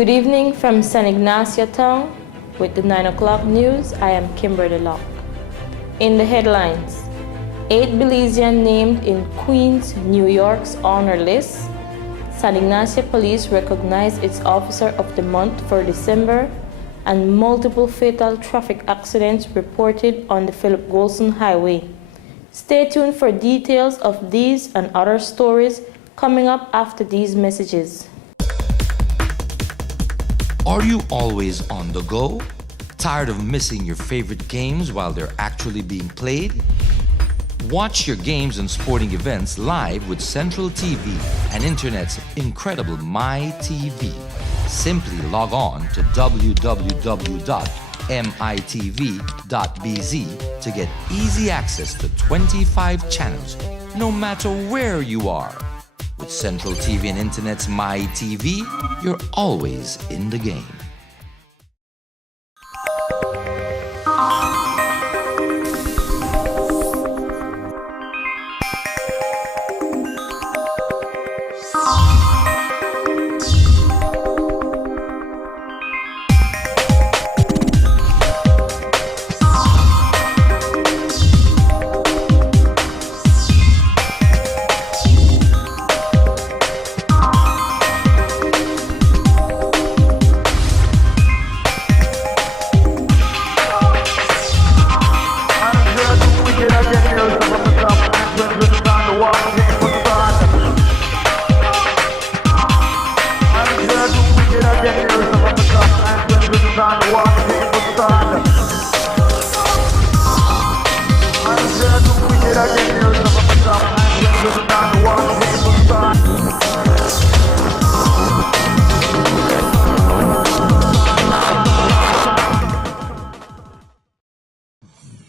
Good evening from San Ignacio Town. With the 9 o'clock news, I am Kimberly Locke. In the headlines, 8 Belizeans named in Queens, New York's honor list. San Ignacio Police recognized its Officer of the Month for December, and multiple fatal traffic accidents reported on the Philip Golson Highway. Stay tuned for details of these and other stories coming up after these messages. Are you always on the go? Tired of missing your favorite games while they're actually being played? Watch your games and sporting events live with Central TV and Internet's incredible MyTV. Simply log on to www.mitv.bz to get easy access to 25 channels, no matter where you are. With Central TV and Internet's MyTV, you're always in the game.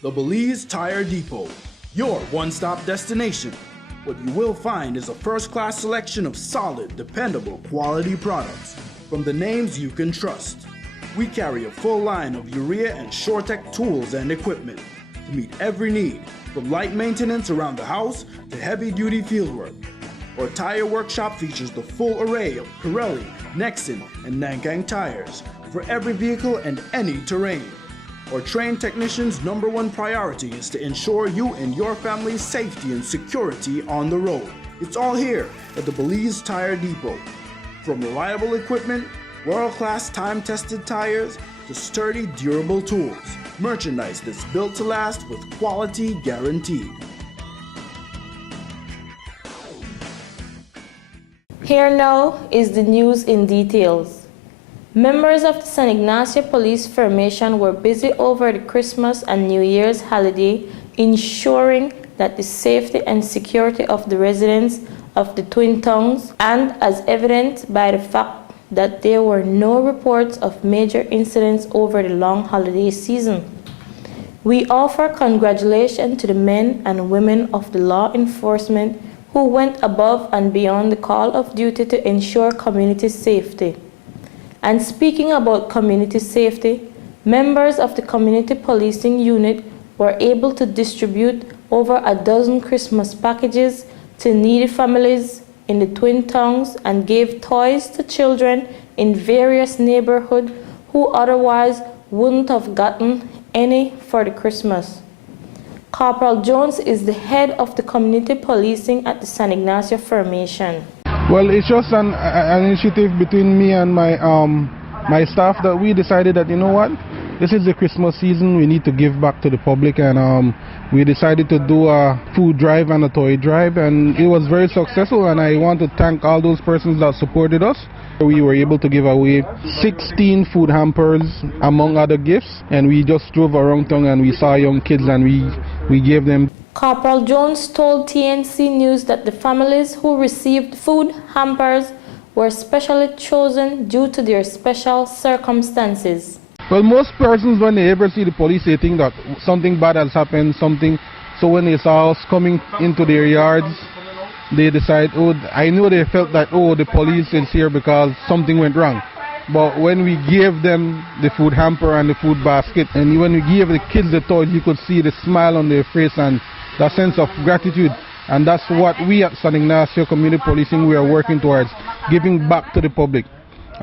The Belize Tire Depot, your one-stop destination. What you will find is a first-class selection of solid, dependable, quality products from the names you can trust. We carry a full line of urea and SureTech tools and equipment to meet every need, from light maintenance around the house to heavy-duty fieldwork. Our tire workshop features the full array of Pirelli, Nexen, and Nankang tires for every vehicle and any terrain. Our trained technicians' #1 priority is to ensure you and your family's safety and security on the road. It's all here at the Belize Tire Depot. From reliable equipment, world-class time-tested tires, to sturdy, durable tools. Merchandise that's built to last with quality guaranteed. Here now is the news in details. Members of the San Ignacio Police Formation were busy over the Christmas and New Year's holiday ensuring that the safety and security of the residents of the Twin Towns, and as evident by the fact that there were no reports of major incidents over the long holiday season. We offer congratulations to the men and women of the law enforcement who went above and beyond the call of duty to ensure community safety. And speaking about community safety, members of the community policing unit were able to distribute over a dozen Christmas packages to needy families in the Twin Towns and gave toys to children in various neighborhoods who otherwise wouldn't have gotten any for the Christmas. Corporal Jones is the head of the community policing at the San Ignacio Formation. Well, it's just an initiative between me and my staff that we decided that, you know what, this is the Christmas season, we need to give back to the public, and we decided to do a food drive and a toy drive, and it was very successful, and I want to thank all those persons that supported us. We were able to give away 16 food hampers among other gifts, and we just drove around town and we saw young kids and we gave them. Corporal Jones told TNC News that the families who received food hampers were specially chosen due to their special circumstances. Well, most persons when they ever see the police, they think that something bad has happened, so when they saw us coming into their yards, they decide, I know they felt that, the police is here because something went wrong. But when we gave them the food hamper and the food basket, and when we gave the kids the toys, you could see the smile on their face and the sense of gratitude. And that's what we at San Ignacio Community Policing, we are working towards, giving back to the public.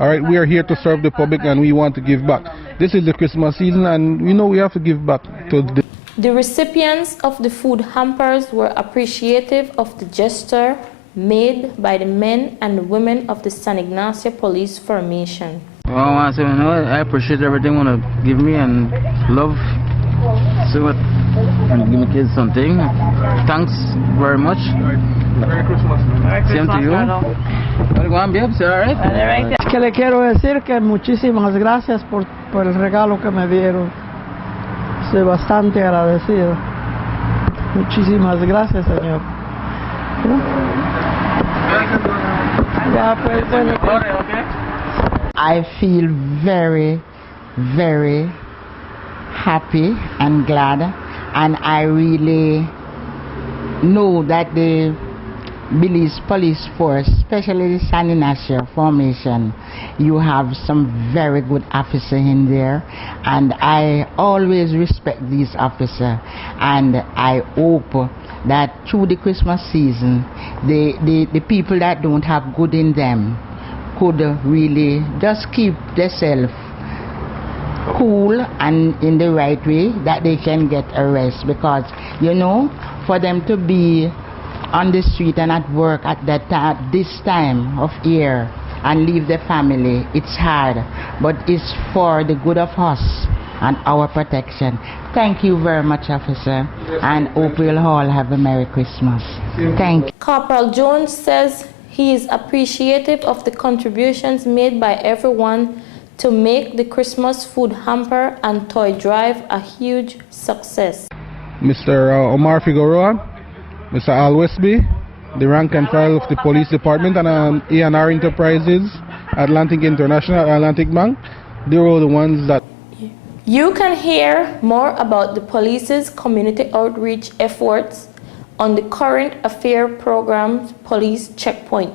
All right, we are here to serve the public and we want to give back. This is the Christmas season and we know we have to give back to The recipients of the food hampers were appreciative of the gesture made by the men and women of the San Ignacio Police Formation. Well, I want to say, I appreciate everything you want to give me and love. See what, and give my kids something. Thanks very much. Merry Christmas. Same to you. Alright? Es que le quiero decir que muchísimas gracias por el regalo que me dieron. Estoy bastante agradecido. Muchísimas gracias, señor. Ya, pues, bueno. I feel very, very happy and glad, and I really know that the Belize Police Force, especially the San Ignacio Formation, you have some very good officers in there, and I always respect these officers, and I hope that through the Christmas season, the people that don't have good in them could really just keep themselves cool and in the right way, that they can get a rest, because you know, for them to be on the street and at work at this time of year and leave their family, it's hard, but it's for the good of us and our protection. Thank you very much, officer, and hope we'll all have a Merry Christmas. Thank you. Corporal Jones says he is appreciative of the contributions made by everyone to make the Christmas food hamper and toy drive a huge success. Mr. Omar Figueroa, Mr. Al Westby, the rank and file of the police department, and A&R Enterprises, Atlantic International, Atlantic Bank. They were the ones that... You can hear more about the police's community outreach efforts on the Current Affair Program's Police Checkpoint,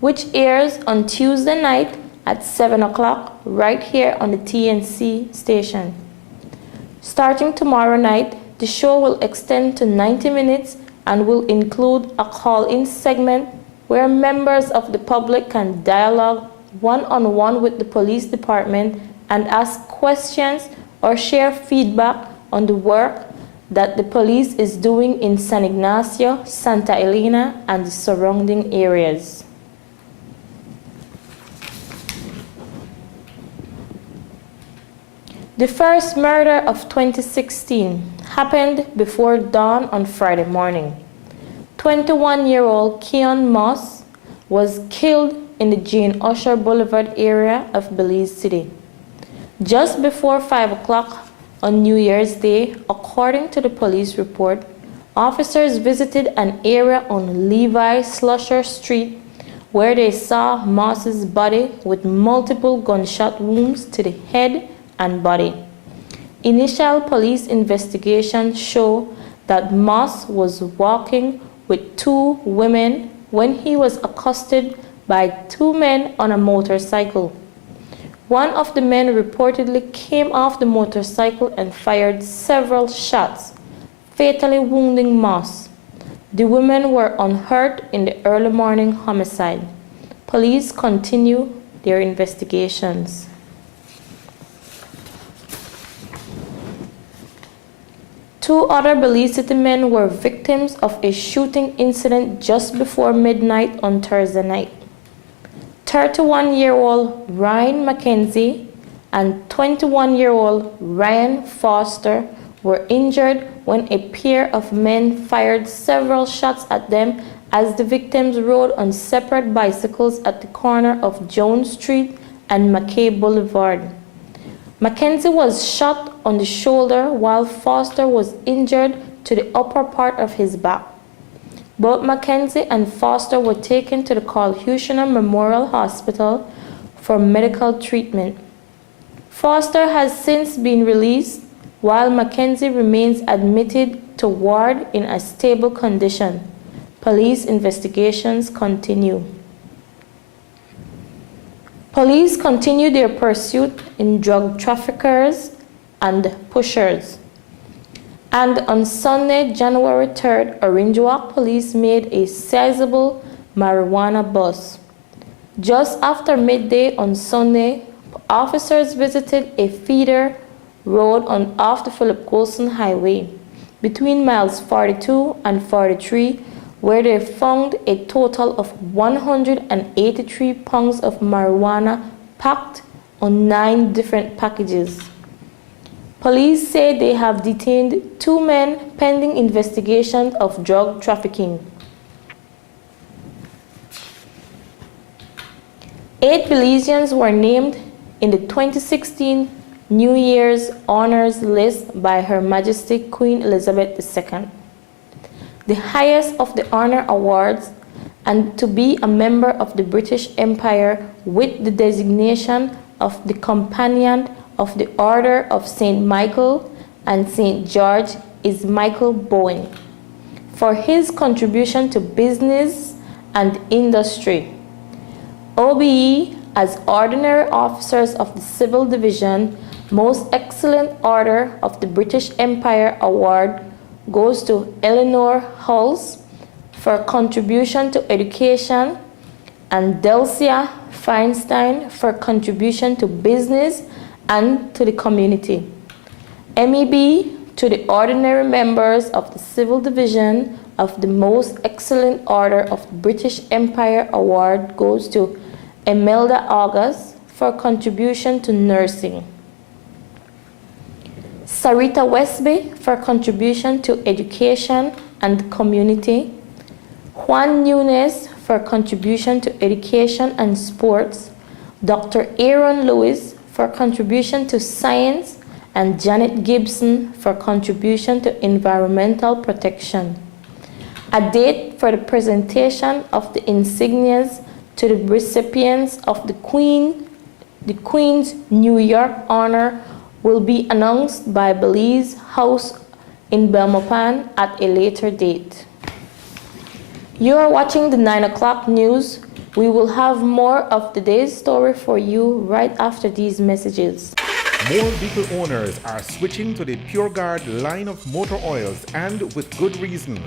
which airs on Tuesday night at 7 o'clock right here on the TNC station. Starting tomorrow night, the show will extend to 90 minutes and will include a call-in segment where members of the public can dialogue one-on-one with the police department and ask questions or share feedback on the work that the police is doing in San Ignacio, Santa Elena, and the surrounding areas. The first murder of 2016 happened before dawn on Friday morning. 21-year-old Keon Moss was killed in the Jane Usher Boulevard area of Belize City. Just before 5 o'clock on New Year's Day, according to the police report, officers visited an area on Levi Slusher Street where they saw Moss's body with multiple gunshot wounds to the head and body. Initial police investigations show that Moss was walking with two women when he was accosted by two men on a motorcycle. One of the men reportedly came off the motorcycle and fired several shots, fatally wounding Moss. The women were unhurt in the early morning homicide. Police continue their investigations. Two other Belize City men were victims of a shooting incident just before midnight on Thursday night. 31-year-old Ryan McKenzie and 21-year-old Ryan Foster were injured when a pair of men fired several shots at them as the victims rode on separate bicycles at the corner of Jones Street and McKay Boulevard. McKenzie was shot on the shoulder while Foster was injured to the upper part of his back. Both McKenzie and Foster were taken to the Carl Hushner Memorial Hospital for medical treatment. Foster has since been released, while McKenzie remains admitted to ward in a stable condition. Police investigations continue. Police continue their pursuit in drug traffickers and pushers. And on Sunday, January 3rd, Oringe Walk police made a sizable marijuana bust. Just after midday on Sunday, officers visited a feeder road off the Philip Coulson Highway between miles 42 and 43, where they found a total of 183 pounds of marijuana packed on 9 different packages. Police say they have detained 2 men pending investigation of drug trafficking. 8 Belizeans were named in the 2016 New Year's Honors List by Her Majesty Queen Elizabeth II, the highest of the honor awards, and to be a member of the British Empire with the designation of the Companion of the Order of St. Michael and St. George is Michael Bowen for his contribution to business and industry. OBE as Ordinary Officers of the Civil Division, Most Excellent Order of the British Empire Award goes to Eleanor Hulse for contribution to education and Delcia Feinstein for contribution to business and to the community. MEB to the ordinary members of the Civil Division of the Most Excellent Order of the British Empire Award goes to Imelda August for contribution to nursing. Sarita Westby for contribution to education and community. Juan Nunes for contribution to education and sports. Dr. Aaron Lewis for contribution to science, and Janet Gibson for contribution to environmental protection. A date for the presentation of the insignias to the recipients of the Queen's New York Honor will be announced by Belize House in Belmopan at a later date. You are watching the 9 o'clock news. We will have more of today's story for you right after these messages. More vehicle owners are switching to the PureGuard line of motor oils, and with good reason.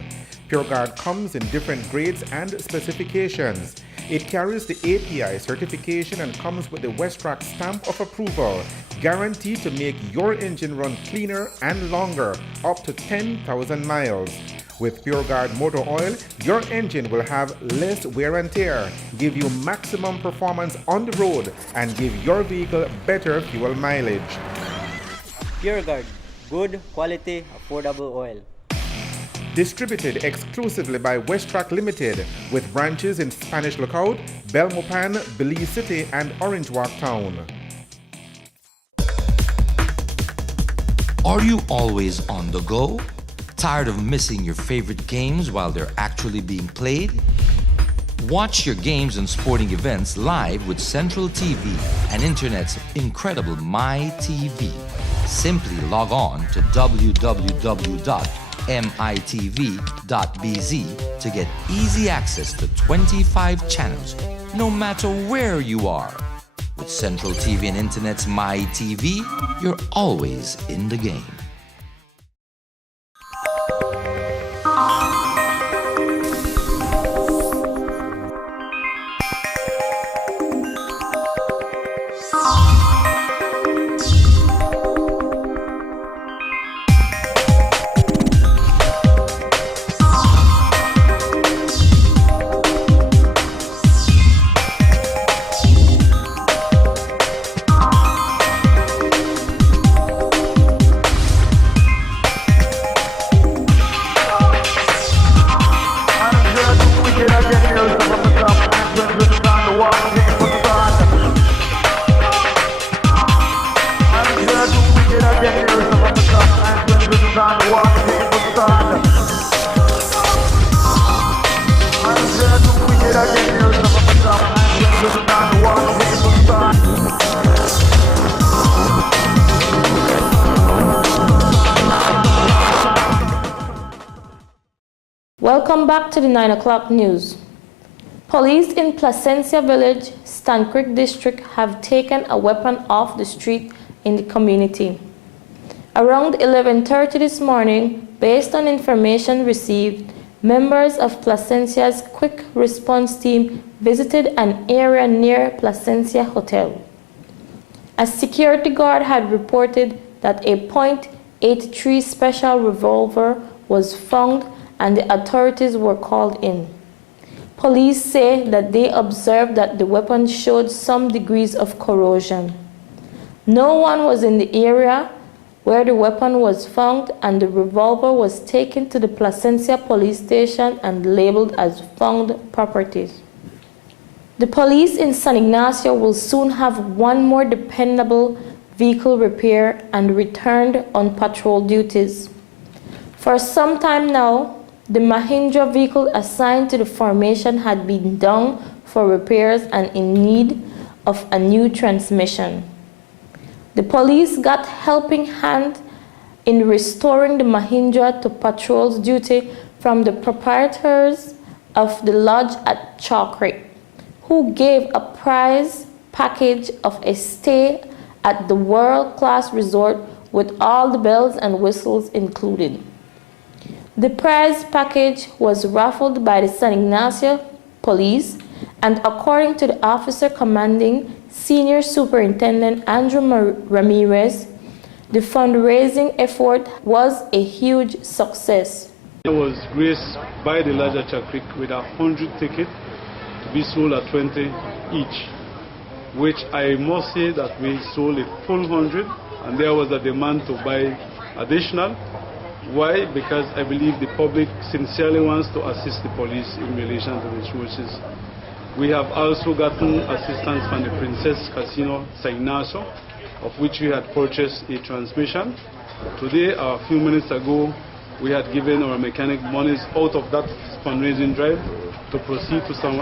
PureGuard comes in different grades and specifications. It carries the API certification and comes with the Westrack stamp of approval, guaranteed to make your engine run cleaner and longer, up to 10,000 miles. With PureGuard motor oil, your engine will have less wear and tear, give you maximum performance on the road, and give your vehicle better fuel mileage. PureGuard, good quality, affordable oil. Distributed exclusively by Westrack Limited, with branches in Spanish Lookout, Belmopan, Belize City, and Orange Walk Town. Are you always on the go? Tired of missing your favorite games while they're actually being played? Watch your games and sporting events live with Central TV and Internet's incredible MyTV. Simply log on to www.mitv.bz to get easy access to 25 channels, no matter where you are. With Central TV and Internet's MyTV, you're always in the game. Welcome back to the 9 o'clock news. Police in Placencia Village, Stan Creek District have taken a weapon off the street in the community. Around 11:30 this morning, based on information received, members of Placencia's quick response team visited an area near Placencia Hotel. A security guard had reported that a .83 special revolver was found and the authorities were called in. Police say that they observed that the weapon showed some degrees of corrosion. No one was in the area where the weapon was found, and the revolver was taken to the Placencia police station and labeled as found property. The police in San Ignacio will soon have one more dependable vehicle repair and returned on patrol duties. For some time now, the Mahindra vehicle assigned to the formation had been down for repairs and in need of a new transmission. The police got helping hand in restoring the Mahindra to patrol's duty from the proprietors of the lodge at Chalk Creek, who gave a prize package of a stay at the world-class resort with all the bells and whistles included. The prize package was raffled by the San Ignacio Police, and according to the officer commanding Senior Superintendent Andrew Ramirez, the fundraising effort was a huge success. I was graced by the Lodge at Chalk Creek with 100 tickets to be sold at 20 each, which I must say that we sold a full 100, and there was a demand to buy additional. Why? Because I believe the public sincerely wants to assist the police in relation to the resources. We have also gotten assistance from the Princess Casino San Ignacio, of which we had purchased a transmission. Today, a few minutes ago, we had given our mechanic monies out of that fundraising drive to proceed to some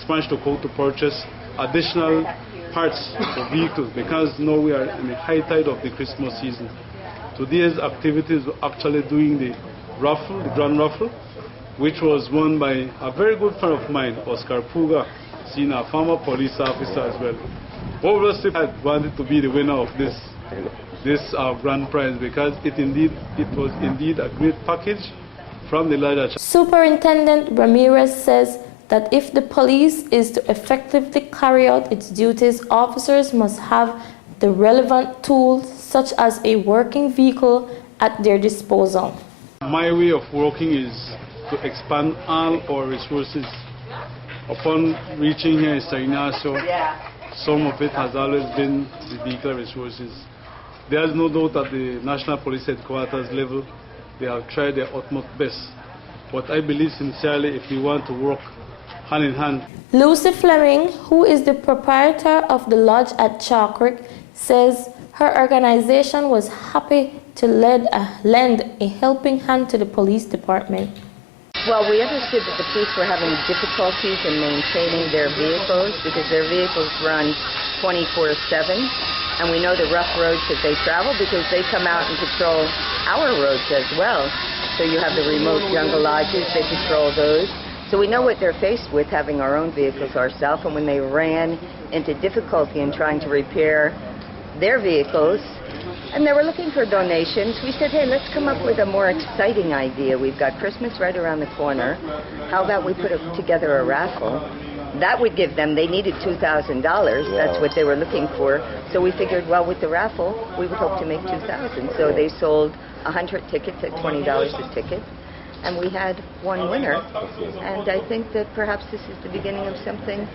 Spanish to Coat to purchase additional parts for vehicles, because now we are in the high tide of the Christmas season. Today's activities were actually doing the raffle, the grand raffle, which was won by a very good friend of mine, Oscar Puga, seen a former police officer as well. Obviously, I wanted to be the winner of this grand prize, because it was indeed a great package from the Lodge. Superintendent Ramirez says that if the police is to effectively carry out its duties, officers must have the relevant tools such as a working vehicle at their disposal. My way of working is to expand all our resources. Upon reaching here in San Ignacio, some of it has always been the vehicle resources. There is no doubt at the National Police Headquarters level, they have tried their utmost best. But I believe sincerely, if we want to work hand in hand. Lucy Fleming, who is the proprietor of the lodge at Chalk Creek, says her organization was happy to lend a helping hand to the police department. Well, we understood that the police were having difficulties in maintaining their vehicles because their vehicles run 24/7, and we know the rough roads that they travel because they come out and patrol our roads as well. So you have the remote jungle lodges, they patrol those. So we know what they're faced with having our own vehicles ourselves, and when they ran into difficulty in trying to repair their vehicles, and they were looking for donations, we said, hey, let's come up with a more exciting idea. We've got Christmas right around the corner. How about we put together a raffle? That would give them, they needed $2,000. That's what they were looking for. So we figured, well, with the raffle, we would hope to make $2,000. So they sold 100 tickets at $20 a ticket. And we had one winner, and I think that perhaps this is the beginning of something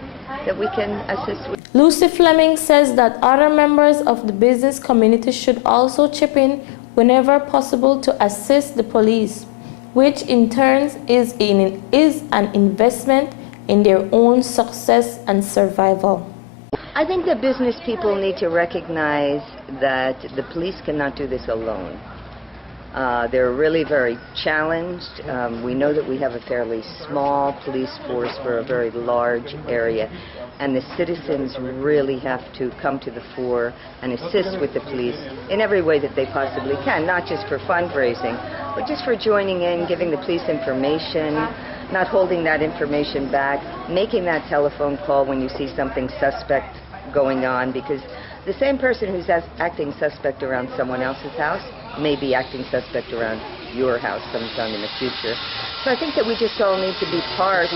that we can assist with. Lucy Fleming says that other members of the business community should also chip in whenever possible to assist the police, which in turn is an investment in their own success and survival. I think that business people need to recognize that the police cannot do this alone. They're really very challenged. We know that we have a fairly small police force for a very large area, and the citizens really have to come to the fore and assist with the police in every way that they possibly can, not just for fundraising, but just for joining in, giving the police information, not holding that information back, making that telephone call when you see something suspect going on, because the same person who's acting suspect around someone else's house may be acting suspect around your house sometime in the future. So I think that we just all need to be part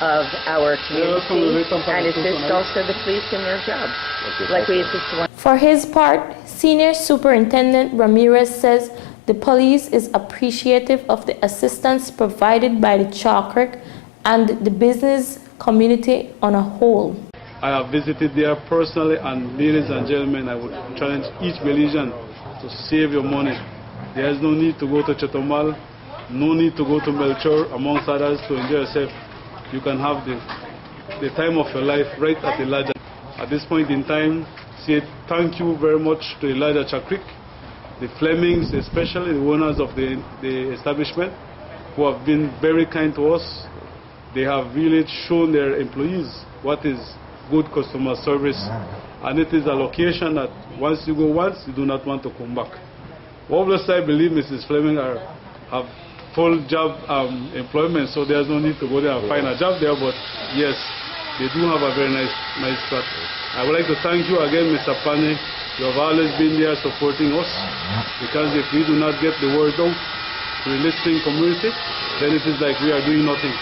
of our community and assist also the police in their job, like we assist one. For his part, Senior Superintendent Ramirez says the police is appreciative of the assistance provided by the Chalk Creek and the business community on a whole. I have visited there personally, and ladies and gentlemen, I would challenge each Belizean to save your money. There is no need to go to Chetomal, no need to go to Melchor, amongst others, to enjoy yourself. You can have the time of your life right at Elijah. At this point in time, say thank you very much to Elijah Chakrik, the Flemings, especially the owners of the establishment, who have been very kind to us. They have really shown their employees what is good customer service, and it is a location that once you go once, you do not want to come back. Obviously, I believe Mrs. Fleming have full job employment, so there's no need to go there and find a job there, but yes, they do have a very nice spot. I would like to thank you again, Mr. Pane. You have always been there supporting us, because if we do not get the word out to the listening community, then it is like we are doing nothing.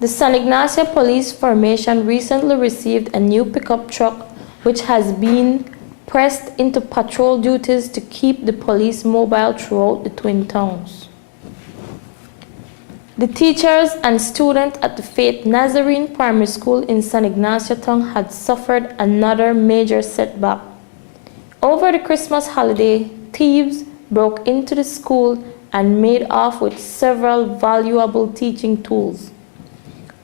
The San Ignacio Police Formation recently received a new pickup truck which has been pressed into patrol duties to keep the police mobile throughout the Twin Towns. The teachers and students at the Faith Nazarene Primary School in San Ignacio Town had suffered another major setback. Over the Christmas holiday, thieves broke into the school and made off with several valuable teaching tools.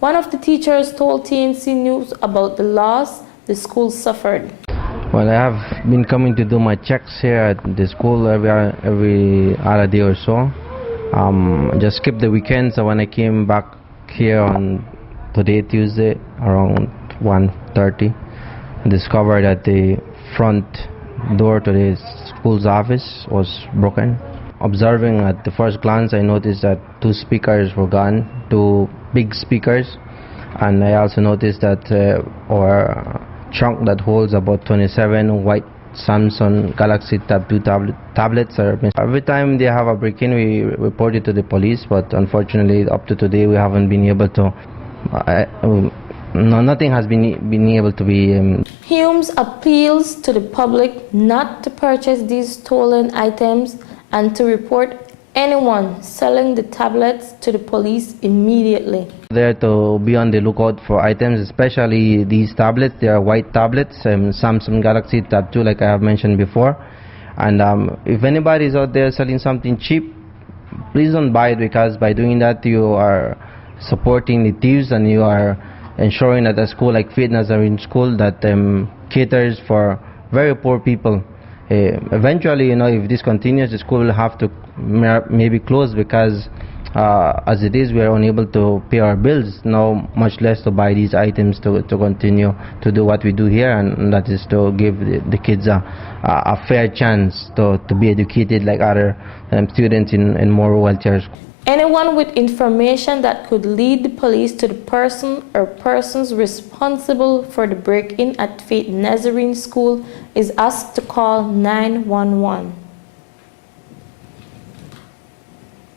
One of the teachers told TNC News about the loss the school suffered. Well, I have been coming to do my checks here at the school every other day or so. Just skipped the weekend, so when I came back here on today, Tuesday, around 1:30, I discovered that the front door to the school's office was broken. Observing at the first glance, I noticed that 2 speakers were gone, 2 big speakers, and I also noticed that our trunk that holds about 27 white Samsung Galaxy Tab 2 tablets are missing. Every time they have a break-in, we report it to the police, but unfortunately up to today we haven't been able to, nothing has been able to be... Humes appeals to the public not to purchase these stolen items and to report anyone selling the tablets to the police immediately. There to be on the lookout for items, especially these tablets. They are white tablets, Samsung Galaxy Tab 2, like I have mentioned before. And if anybody is out there selling something cheap, please don't buy it, because by doing that you are supporting the thieves, and you are ensuring that a school like Faith Nazarene School that caters for very poor people. Eventually, if this continues, the school will have to maybe close, because as it is, we are unable to pay our bills now, much less to buy these items to continue to do what we do here, and that is to give the kids a fair chance to be educated like other students in more wealthier schools. Anyone with information that could lead the police to the person or persons responsible for the break-in at Faith Nazarene School is asked to call 911.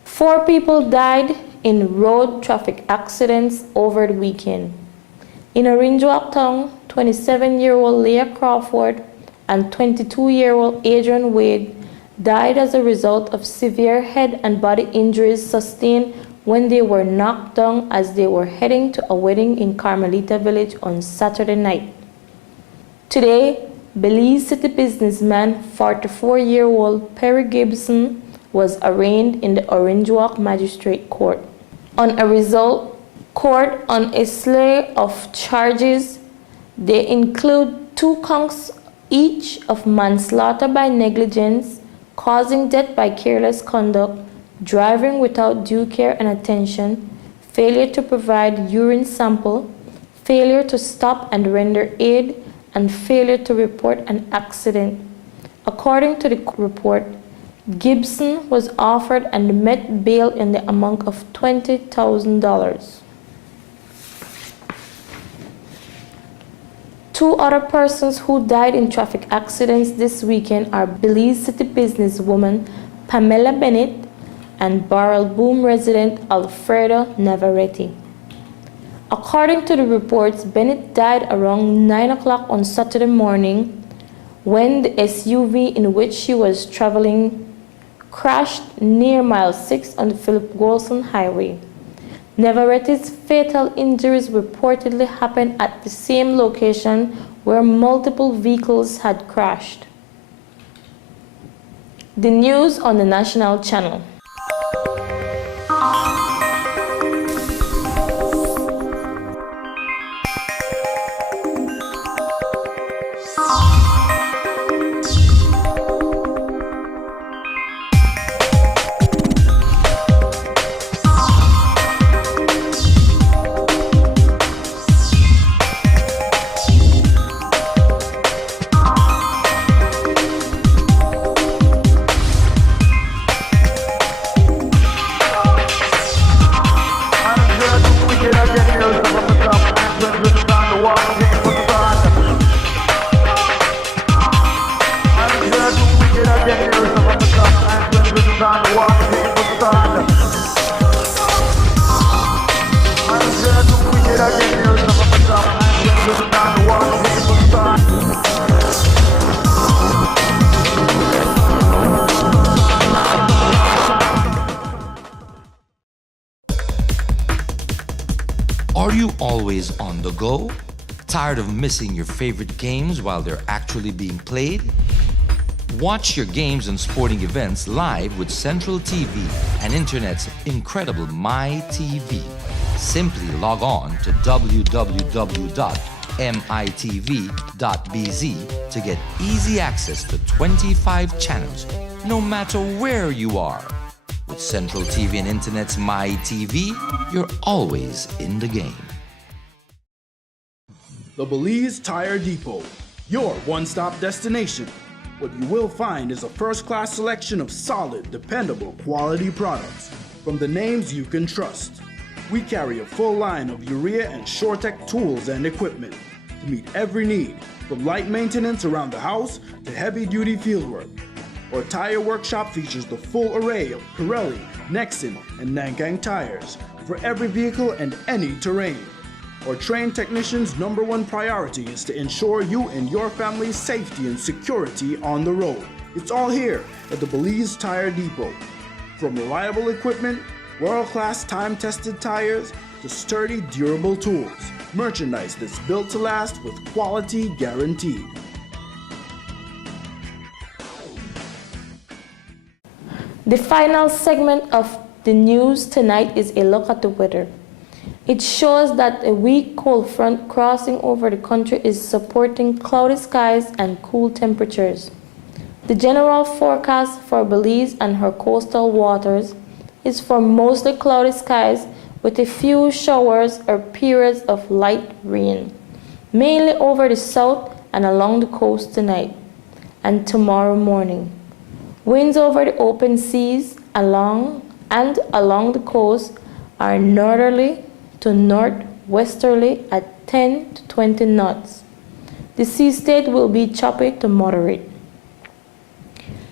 4 people died in road traffic accidents over the weekend. In Orinjuak Town, 27-year-old Leah Crawford and 22-year-old Adrian Wade died as a result of severe head and body injuries sustained when they were knocked down as they were heading to a wedding in Carmelita Village on Saturday night. Today, Belize City businessman 44-year-old Perry Gibson was arraigned in the Orinjuak Magistrate Court. On a result court on a slew of charges, they include 2 counts each of manslaughter by negligence, causing death by careless conduct, driving without due care and attention, failure to provide urine sample, failure to stop and render aid, and failure to report an accident. According to the report, Gibson was offered and met bail in the amount of $20,000. 2 other persons who died in traffic accidents this weekend are Belize City businesswoman Pamela Bennett and Barrel Boom resident Alfredo Navarrete. According to the reports, Bennett died around 9 o'clock on Saturday morning when the SUV in which she was traveling crashed near mile 6 on the Philip Wilson Highway. Navarrete's fatal injuries reportedly happened at the same location where multiple vehicles had crashed. The news on the national channel. Are you always on the go? Tired of missing your favorite games while they're actually being played? Watch your games and sporting events live with Central TV and Internet's incredible MyTV. Simply log on to www.mitv.bz to get easy access to 25 channels, no matter where you are. With Central TV and Internet's MyTV, you're always in the game. The Belize Tire Depot, your one-stop destination. What you will find is a first-class selection of solid, dependable, quality products from the names you can trust. We carry a full line of urea and SureTech tools and equipment to meet every need, from light maintenance around the house to heavy-duty fieldwork. Our tire workshop features the full array of Pirelli, Nexen, and Nankang tires for every vehicle and any terrain. Our trained technicians' number one priority is to ensure you and your family's safety and security on the road. It's all here at the Belize Tire Depot. From reliable equipment, world-class time-tested tires, to sturdy, durable tools. Merchandise that's built to last with quality guaranteed. The final segment of the news tonight is a look at the weather. It shows that a weak cold front crossing over the country is supporting cloudy skies and cool temperatures. The general forecast for Belize and her coastal waters is for mostly cloudy skies with a few showers or periods of light rain, mainly over the south and along the coast tonight and tomorrow morning. Winds over the open seas along the coast are northerly to northwesterly at 10 to 20 knots. The sea state will be choppy to moderate.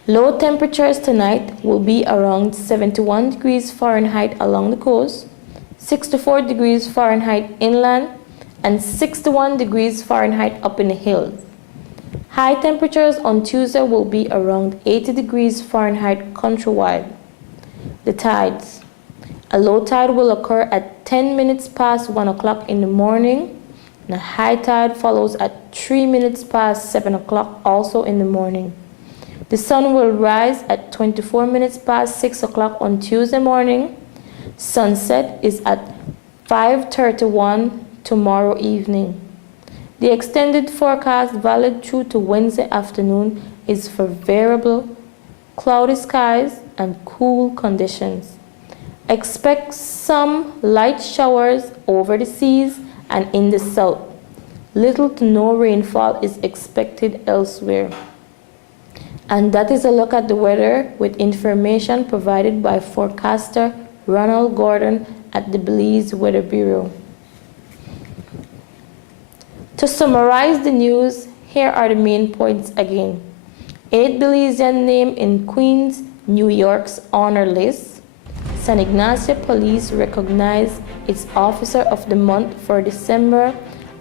Low temperatures tonight will be around 71 degrees Fahrenheit along the coast, 64 degrees Fahrenheit inland, and 61 degrees Fahrenheit up in the hills. High temperatures on Tuesday will be around 80 degrees Fahrenheit countrywide. The tides. A low tide will occur at 10 minutes past 1 o'clock in the morning, and a high tide follows at 3 minutes past 7 o'clock also in the morning. The sun will rise at 24 minutes past 6 o'clock on Tuesday morning. Sunset is at 5:31 tomorrow evening. The extended forecast valid through to Wednesday afternoon is for variable, cloudy skies and cool conditions. Expect some light showers over the seas and in the south. Little to no rainfall is expected elsewhere. And that is a look at the weather with information provided by forecaster Ronald Gordon at the Belize Weather Bureau. To summarize the news, here are the main points again. 8 Belizean named in Queens, New York's honor list. San Ignacio Police recognized its Officer of the Month for December,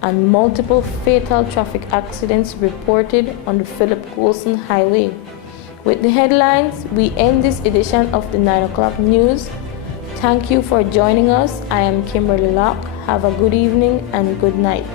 and multiple fatal traffic accidents reported on the Philip Coulson Highway. With the headlines, we end this edition of the 9 o'clock news. Thank you for joining us. I am Kimberly Locke. Have a good evening and good night.